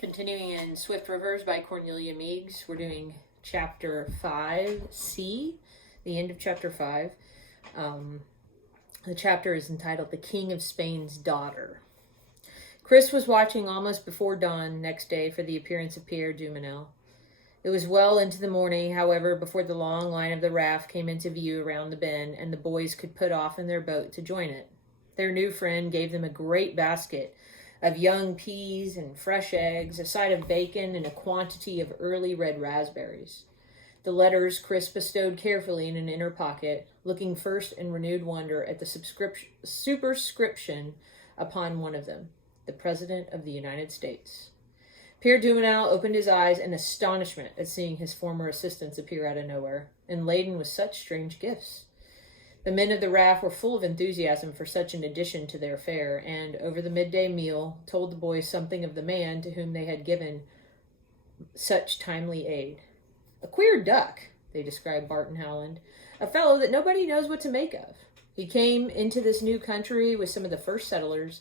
Continuing in Swift Rivers by Cornelia Meigs, we're doing chapter 5C, the end of chapter 5. The chapter is entitled The King of Spain's Daughter. Chris was watching almost before dawn next day for the appearance of Pierre Duminel. It was well into the morning, however, before the long line of the raft came into view around the bend and the boys could put off in their boat to join it. Their new friend gave them a great basket of young peas and fresh eggs, a side of bacon, and a quantity of early red raspberries. The letters Chris bestowed carefully in an inner pocket, looking first in renewed wonder at the superscription upon one of them, the President of the United States. Pierre Duminel opened his eyes in astonishment at seeing his former assistants appear out of nowhere, and laden with such strange gifts. The men of the raft were full of enthusiasm for such an addition to their fare, and over the midday meal told the boys something of the man to whom they had given such timely aid. A queer duck, they described Barton Howland, a fellow that nobody knows what to make of. He came into this new country with some of the first settlers,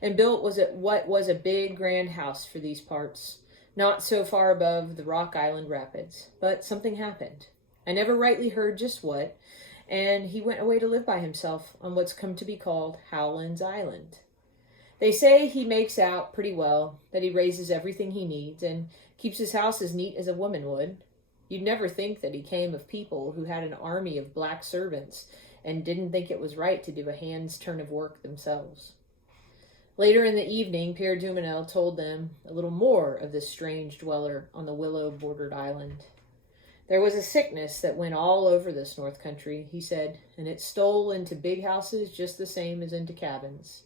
and built what was a big grand house for these parts, not so far above the Rock Island rapids. But something happened. I never rightly heard just what, and he went away to live by himself on what's come to be called Howland's Island. They say he makes out pretty well, that he raises everything he needs, and keeps his house as neat as a woman would. You'd never think that he came of people who had an army of black servants, and didn't think it was right to do a hand's turn of work themselves. Later in the evening, Pierre Duminel told them a little more of this strange dweller on the willow-bordered island. There was a sickness that went all over this north country, he said, and it stole into big houses just the same as into cabins.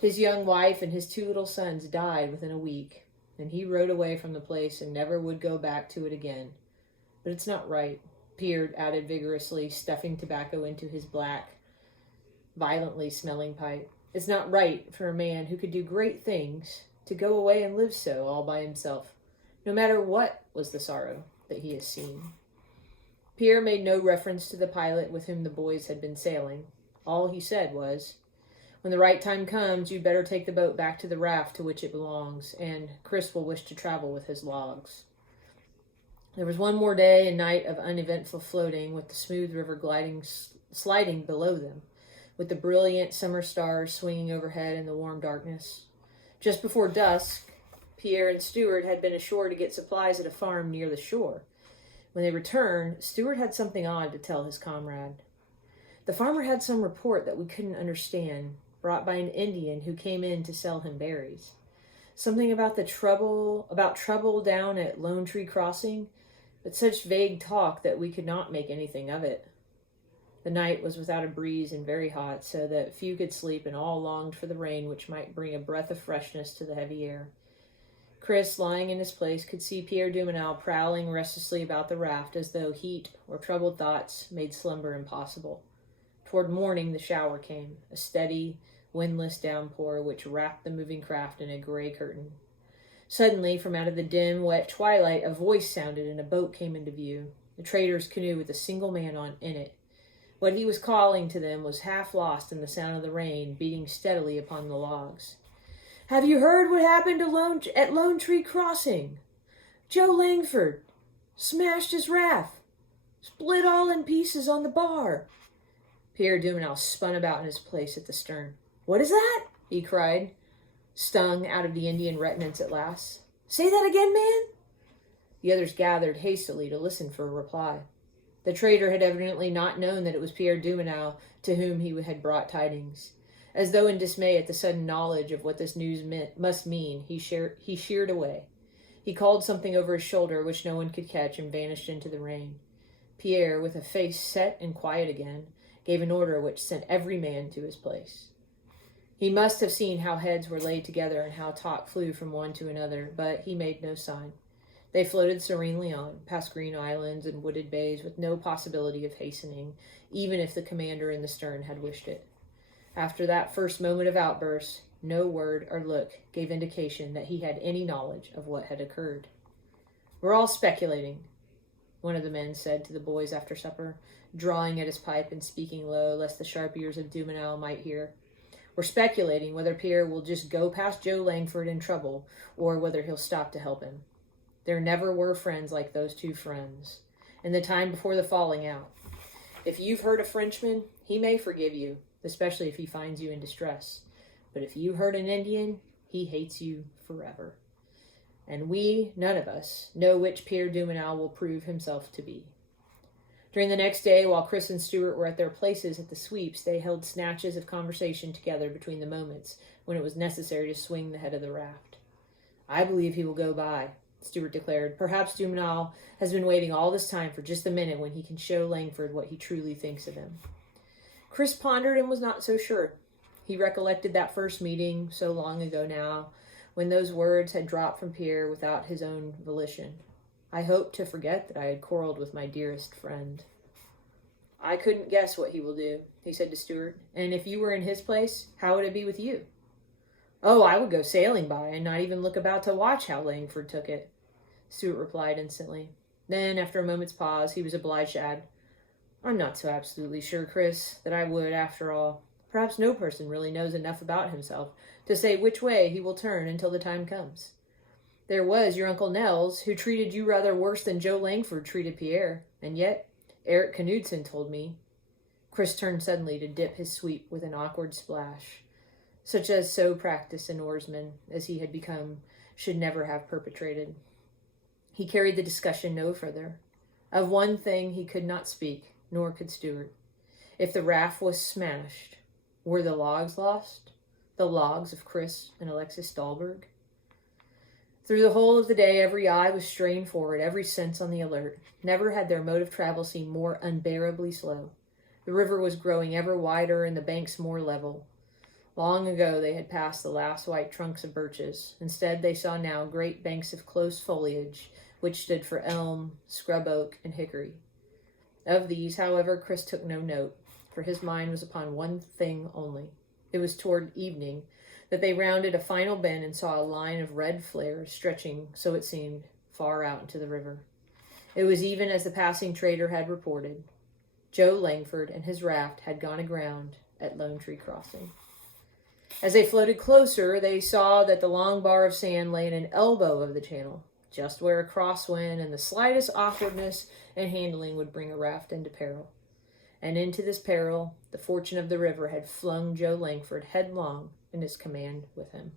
His young wife and his 2 little sons died within a week, and he rode away from the place and never would go back to it again. But it's not right, Pierre added vigorously, stuffing tobacco into his black, violently smelling pipe. It's not right for a man who could do great things to go away and live so all by himself, no matter what was the sorrow that he has seen. Pierre made no reference to the pilot with whom the boys had been sailing. All he said was, "When the right time comes, you'd better take the boat back to the raft to which it belongs, and Chris will wish to travel with his logs." There was one more day and night of uneventful floating, with the smooth river sliding below them, with the brilliant summer stars swinging overhead in the warm darkness. Just before dusk, Pierre and Stuart had been ashore to get supplies at a farm near the shore. When they returned, Stuart had something odd to tell his comrade. The farmer had some report that we couldn't understand, brought by an Indian who came in to sell him berries. Something about trouble down at Lone Tree Crossing, but such vague talk that we could not make anything of it. The night was without a breeze and very hot, so that few could sleep, and all longed for the rain which might bring a breath of freshness to the heavy air. Chris, lying in his place, could see Pierre Duminel prowling restlessly about the raft as though heat or troubled thoughts made slumber impossible. Toward morning the shower came, a steady, windless downpour which wrapped the moving craft in a gray curtain. Suddenly, from out of the dim, wet twilight, a voice sounded and a boat came into view, the trader's canoe with a single man in it. What he was calling to them was half lost in the sound of the rain beating steadily upon the logs. "Have you heard what happened at Lone Tree Crossing? Joe Langford smashed his raft, split all in pieces on the bar." Pierre Duminel spun about in his place at the stern. "What is that?" he cried, stung out of the Indian retinence at last. "Say that again, man." The others gathered hastily to listen for a reply. The trader had evidently not known that it was Pierre Duminel to whom he had brought tidings. As though in dismay at the sudden knowledge of what this news must mean, he sheered away. He called something over his shoulder which no one could catch and vanished into the rain. Pierre, with a face set and quiet again, gave an order which sent every man to his place. He must have seen how heads were laid together and how talk flew from one to another, but he made no sign. They floated serenely on, past green islands and wooded bays, with no possibility of hastening, even if the commander in the stern had wished it. After that first moment of outburst, no word or look gave indication that he had any knowledge of what had occurred. "We're all speculating," one of the men said to the boys after supper, drawing at his pipe and speaking low, lest the sharp ears of Duminel might hear. We're speculating whether Pierre will just go past Joe Langford in trouble or whether he'll stop to help him. There never were friends like those two friends in the time before the falling out. If you've hurt a Frenchman, he may forgive you, especially if he finds you in distress. But if you hurt an Indian, he hates you forever. And we, none of us, know which Pierre Dumenil will prove himself to be. During the next day, while Chris and Stuart were at their places at the sweeps, they held snatches of conversation together between the moments when it was necessary to swing the head of the raft. I believe he will go by, Stuart declared. Perhaps Dumenil has been waiting all this time for just the minute when he can show Langford what he truly thinks of him. Chris pondered and was not so sure. He recollected that first meeting so long ago now, when those words had dropped from Pierre without his own volition. I hoped to forget that I had quarreled with my dearest friend. I couldn't guess what he will do, he said to Stuart. And if you were in his place, how would it be with you? Oh, I would go sailing by and not even look about to watch how Langford took it, Stuart replied instantly. Then, after a moment's pause, he was obliged to add, I'm not so absolutely sure, Chris, that I would, after all. Perhaps no person really knows enough about himself to say which way he will turn until the time comes. There was your Uncle Nels, who treated you rather worse than Joe Langford treated Pierre, and yet Eric Knudsen told me. Chris turned suddenly to dip his sweep with an awkward splash, such as so practiced an oarsman as he had become should never have perpetrated. He carried the discussion no further. Of one thing he could not speak, nor could Stuart. If the raft was smashed, were the logs lost? The logs of Chris and Alexis Dahlberg? Through the whole of the day, every eye was strained forward, every sense on the alert. Never had their mode of travel seemed more unbearably slow. The river was growing ever wider and the banks more level. Long ago they had passed the last white trunks of birches. Instead, they saw now great banks of close foliage, which stood for elm, scrub oak, and hickory. Of these, however, Chris took no note, for his mind was upon one thing only. It was toward evening that they rounded a final bend and saw a line of red flares stretching, so it seemed, far out into the river. It was even as the passing trader had reported. Joe Langford and his raft had gone aground at Lone Tree Crossing. As they floated closer, they saw that the long bar of sand lay in an elbow of the channel, just where a crosswind and the slightest awkwardness and handling would bring a raft into peril. And into this peril, the fortune of the river had flung Joe Langford headlong and his command with him.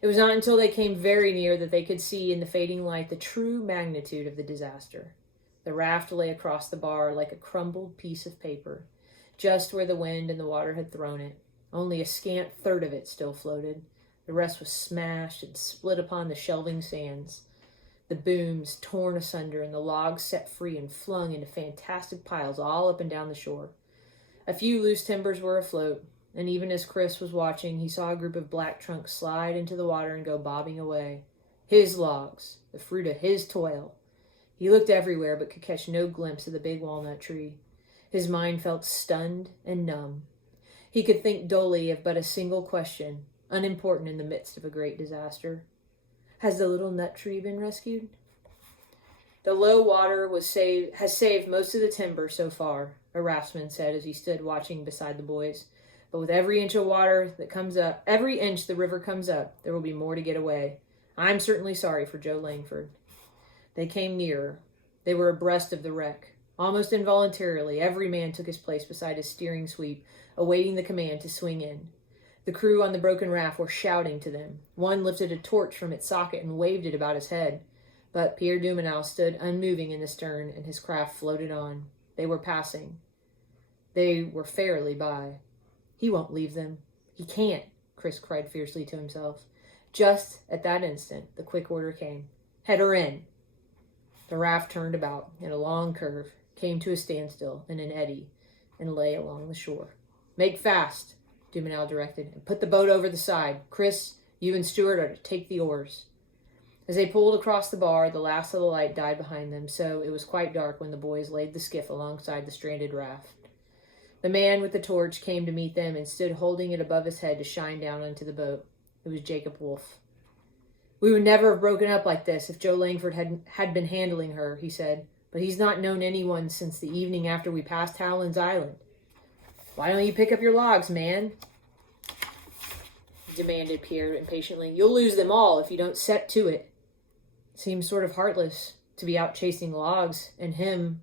It was not until they came very near that they could see in the fading light the true magnitude of the disaster. The raft lay across the bar like a crumbled piece of paper, just where the wind and the water had thrown it. Only a scant third of it still floated. The rest was smashed and split upon the shelving sands. The booms torn asunder and the logs set free and flung into fantastic piles all up and down the shore. A few loose timbers were afloat, and even as Chris was watching, he saw a group of black trunks slide into the water and go bobbing away. His logs, the fruit of his toil. He looked everywhere but could catch no glimpse of the big walnut tree. His mind felt stunned and numb. He could think dully of but a single question, unimportant in the midst of a great disaster. Has the little nut tree been rescued? The low water has saved most of the timber so far, a raftsman said as he stood watching beside the boys. But with every inch of water that comes up, every inch the river comes up, there will be more to get away. I'm certainly sorry for Joe Langford. They came nearer. They were abreast of the wreck. Almost involuntarily, every man took his place beside his steering sweep, awaiting the command to swing in. The crew on the broken raft were shouting to them. One lifted a torch from its socket and waved it about his head. But Pierre Dumenil stood unmoving in the stern, and his craft floated on. They were passing. They were fairly by. He won't leave them. He can't, Chris cried fiercely to himself. Just at that instant, the quick order came. Head her in. The raft turned about in a long curve, came to a standstill in an eddy, and lay along the shore. Make fast, Dumenil directed, and put the boat over the side. Chris, you and Stuart are to take the oars. As they pulled across the bar, the last of the light died behind them, so it was quite dark when the boys laid the skiff alongside the stranded raft. The man with the torch came to meet them and stood holding it above his head to shine down into the boat. It was Jacob Wolfe. We would never have broken up like this if Joe Langford had been handling her, he said, but he's not known anyone since the evening after we passed Howland's Island. Why don't you pick up your logs, man? demanded Pierre impatiently. You'll lose them all if you don't set to it. Seems sort of heartless to be out chasing logs, and him,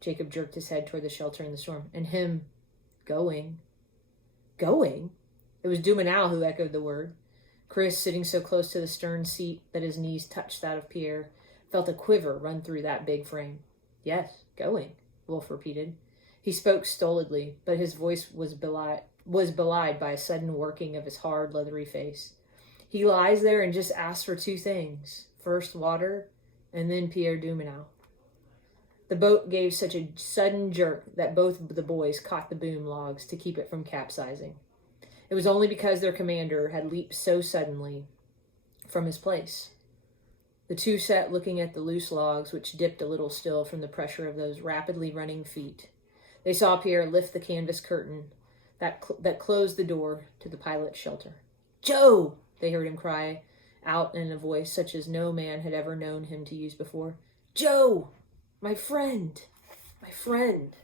Jacob jerked his head toward the shelter in the storm, and him going. Going? It was Dumenal who echoed the word. Chris, sitting so close to the stern seat that his knees touched that of Pierre, felt a quiver run through that big frame. Yes, going, Wolf repeated. He spoke stolidly, but his voice was belied by a sudden working of his hard, leathery face. He lies there and just asks for two things. First water, and then Pierre Dumenal. The boat gave such a sudden jerk that both the boys caught the boom logs to keep it from capsizing. It was only because their commander had leaped so suddenly from his place. The two sat looking at the loose logs, which dipped a little still from the pressure of those rapidly running feet. They saw Pierre lift the canvas curtain that closed the door to the pilot's shelter. "Joe!" they heard him cry out in a voice such as no man had ever known him to use before. "Joe! My friend! My friend!"